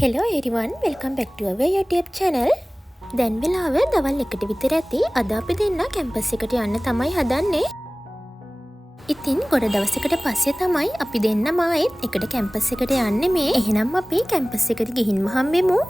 Hello everyone, welcome back to our YouTube channel. දැන් වෙලාව දවල් 1ට විතර ඇති. අද අපි දෙන්න කැම්පස් එකට යන්න තමයි හදන්නේ. ඉතින් ගොඩ දවසකට පස්සේ තමයි අපි දෙන්නම ආයෙත් එකට කැම්පස් එකට යන්නේ මේ. එහෙනම් අපි කැම්පස් එකට ගිහින්ම හම්බෙමු.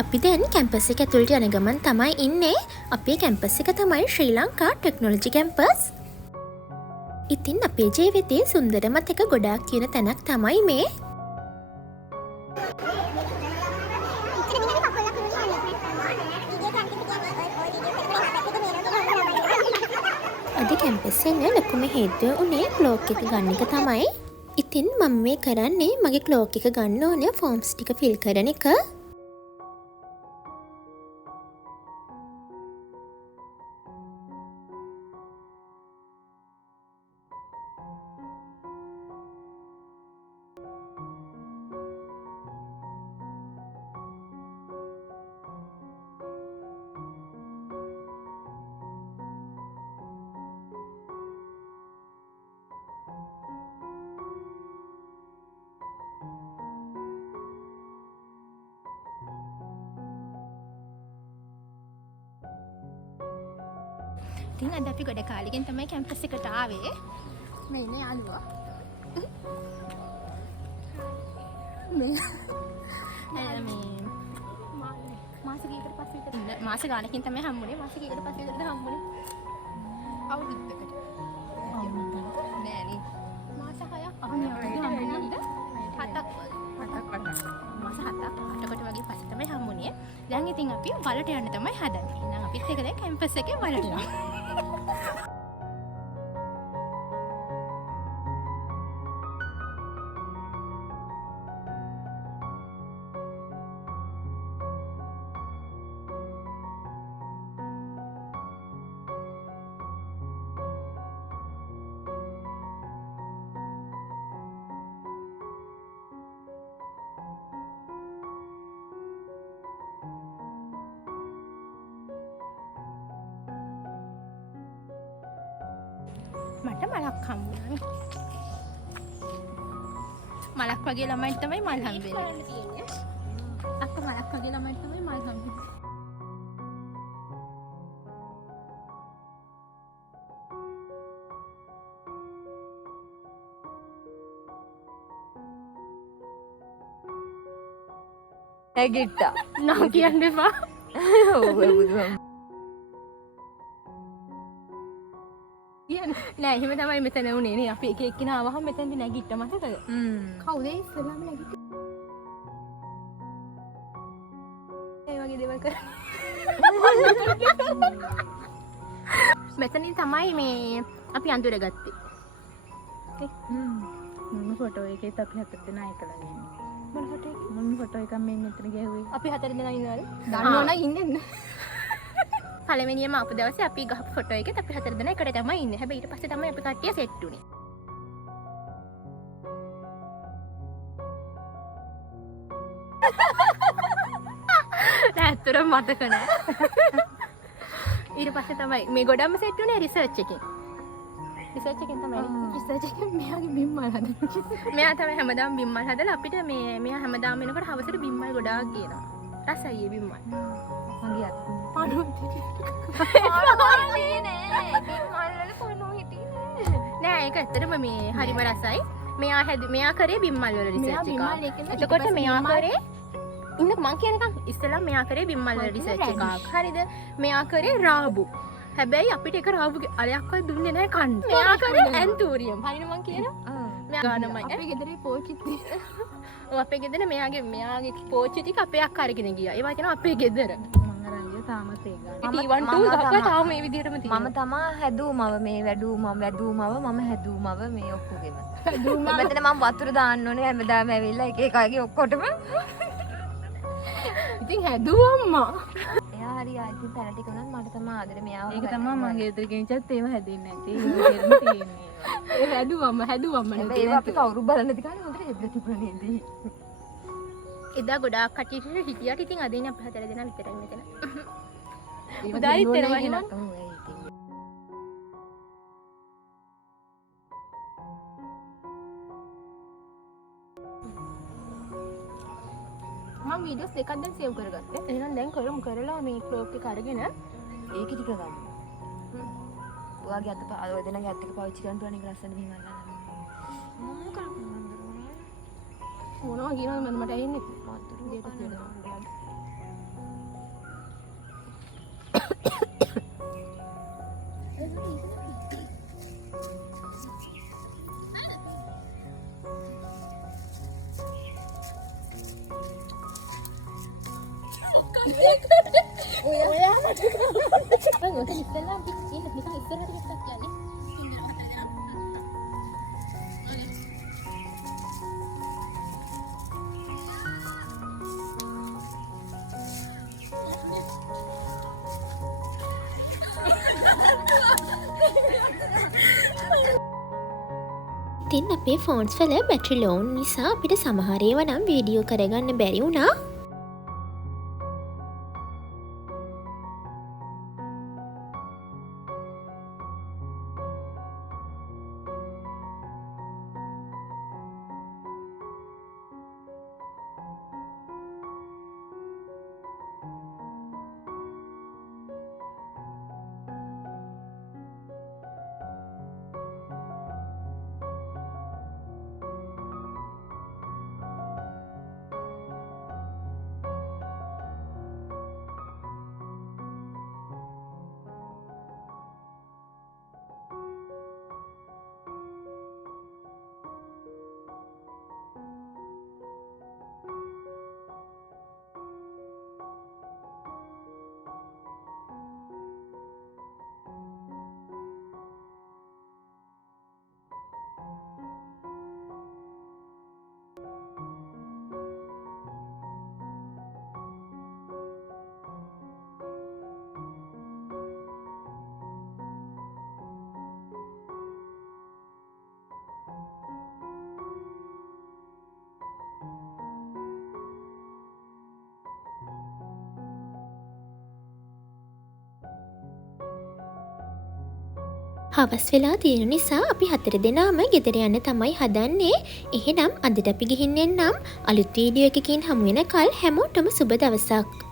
අපි දැන් කැම්පස් එක ඇතුළට යන ගමන් තමයි ඉන්නේ. අපේ කැම්පස් එක තමයි ශ්‍රී ලංකා ටෙක්නොලොජි කැම්පස්. ඉතින් අපේ ජීවිතයේ සුන්දරම එක ගොඩාක් කියන තැනක් තමයි මේ. අද කැම්පස් එන්න ලොකුම හේතුව උනේ ක්ලෝක් එක ගන්න එක තමයි. ඉතින් මම මේ කරන්නේ මගේ ක්ලෝක් එක ගන්න ඕන ෆෝම්ස් ටික ෆිල් කරන එක. ඉතින් අද අපි ගොඩ කාලෙකින් තමයි කැම්පස් එකට ආවේ. මේ ඉන්නේ යාළුවා. මාස කීයකට පස්සේ විතර මාස ගානකින් තමයි හම්බුනේ. මාස කීයකට පස්සේ විතරද හම්බුනේ? අවුරුද්දකට. නෑනේ. මාස 6ක් අපි හම්බුනේ. 7ක් මාස 7ක් 8කට වගේ පස්සේ තමයි හම්බුනේ. දැන් ඉතින් අපි වලට යන්න තමයි හදන්නේ. එහෙනම් අපිත් එක දැන් කැම්පස් එකේ වලට යනවා. මට මලක් හම්බුණා. මලක් වගේ ළමයිට තමයි මල් හම්බෙන්නේ. අක්ක මලක් වගේ ළමයිට තමයි මල් හම්බෙන්නේ. නැගිට්ටා. නම් කියන්න එපා. ඔව් බුදුහාම. නෑ එහෙම තමයි මෙතන උනේ නේ. අපි එක එක්කිනා ආවහම මෙතනදි නැගිට්ට මතකද? කවුද ඒ ඉස්සෙල්ලාම නැගිට්ටේ? ඒ වගේ දේවල් කර. මෙතනින් තමයි මේ අපි අඳුරගත්තේ. මම ෆොටෝ එකේත් අපි හතර දෙනා එකලා ඉන්නේ. මොන ෆොටෝ එක? මම ෆොටෝ එකක් මේ මෙතන ගැහුවේ. අපි හතර දෙනා ඉන්නවද? දන්නව නම් ඉන්නේ. පළවෙනියම ආපු දවසේ අපි ගහපු ෆොටෝ එකෙත් අපි හතර දෙනා එකට තමයි ඉන්නේ. හැබැයි ඊට පස්සේ තමයි අපි කට්ටිය සෙට් උනේ. ඇත්තටම මතක නෑ. ඊට පස්සේ තමයි මේ ගොඩම සෙට් උනේ රිසර්ච් එකෙන්. රිසර්ච් එකෙන් තමයි රිසර්ච් එකෙන් මෙයාගේ බිම්මල් හදලා. මෙයා තමයි හැමදාම බිම්මල් හදලා අපිට මේ මෙයා හැමදාම එනකොට හවසට බිම්මල් ගොඩාක් ගේනවා. රසයි ඒ බිම්මල්. මගේ අත්. නෑ ඒක ඇත්තටම මේ හරිම රසයි. මෙයා කරේ බිම්මල් වල රිසර්ච් එකක්. එතකොට මෙයා කරේ ඉන්න මං කියනකම් ඉස්සෙල්ලා මෙයා කරේ බිම්මල් වල රිසර්ච් එකක්. හරිද? මෙයා කරේ රාබු. හැබැයි අපිට ඒක රාබුගේ අලයක්වත් දුන්නේ නැහැ කන්න. මෙයා කරේ ඇන්තෝරියම්. හරිද මං කියනවා? මෙයා ගානමයි. අපේ ගෙදරේ පෝච්චිත් තියෙනවා. ඔව් අපේ ගෙදර මෙයාගේ පෝච්චි ටික අපේ අක්කා අරගෙන ගියා. ඒවා කියනවා අපේ ගෙදර. මං අරන් ගියා තාමත් ඒ ගාන. T1 2 ගහපුවා තාම මේ විදිහටම තියෙනවා. මම තමා හැදුවමව මේ වැඩුවමව මම හැදුවමව මේ ඔක්කොගෙම. මෙතන මම වතුර දාන්න ඕනේ හැමදාම ඇවිල්ලා එක එකගේ ඔක්කොටම. ඉතින් හැදුවා අම්මා. එයා හරි ආයිත් පැන ටික උනත් මට තමයි ආදරේ මෙයාව. ඒක තමයි මගේ ගෙදර ගෙනිච්චත් ඒව හැදෙන්නේ නැති. ඒක තියෙන්නේ. ඒ හැදුවම්ම නේ. ඒක අපි කවුරු බලන්නේ නැති කාලේ හොඳට හෙබ්ල තිබුණා නේද? එදා ගොඩාක් කට්ටිය හිටියට ඉතින් අද ඉන්නේ අපි 4 දෙනා විතරයි මෙතන. ඒක උදාරිත් දිනුවනේ එනවා එහෙනම්. එහෙනම්. ඔව් ඒ ඉතින්. මම වීඩියෝස් දෙකක් දැන් සේව් කරගත්තා. එහෙනම් දැන් කරමු කරලා මේ ක්ලෝක් එක අරගෙන ඒක ටික ගන්න. ඔයාගේ අත ඔය දෙනාගේ අත් එක පාවිච්චි කරන්න පුළුවන් එක ලස්සන බීමක් ගන්න. මොනවා කියනවද මට ඇහෙන්නේ. මාතුරු දෙයක් කියනවා. ඔයා මට ඔතන ඉස්සෙල්ලා අපි ඉන්න නිකන් ඉස්සරහට ගෙස්සක් යන්නේ. ඉතින් අපේ ෆෝන්ස් වල බැටරි ලෝ නිසා අපිට සමහර ඒවා නම් වීඩියෝ කරගන්න බැරි වුණා. හවස් වෙලා තියෙන නිසා අපි 4 දෙනාම ගෙදර යන්න තමයි හදන්නේ. එහෙනම් අදට අපි ගිහින් එන්නම්. අලුත් වීඩියෝ එකකින් හමු වෙනකල් හැමෝටම සුබ දවසක්.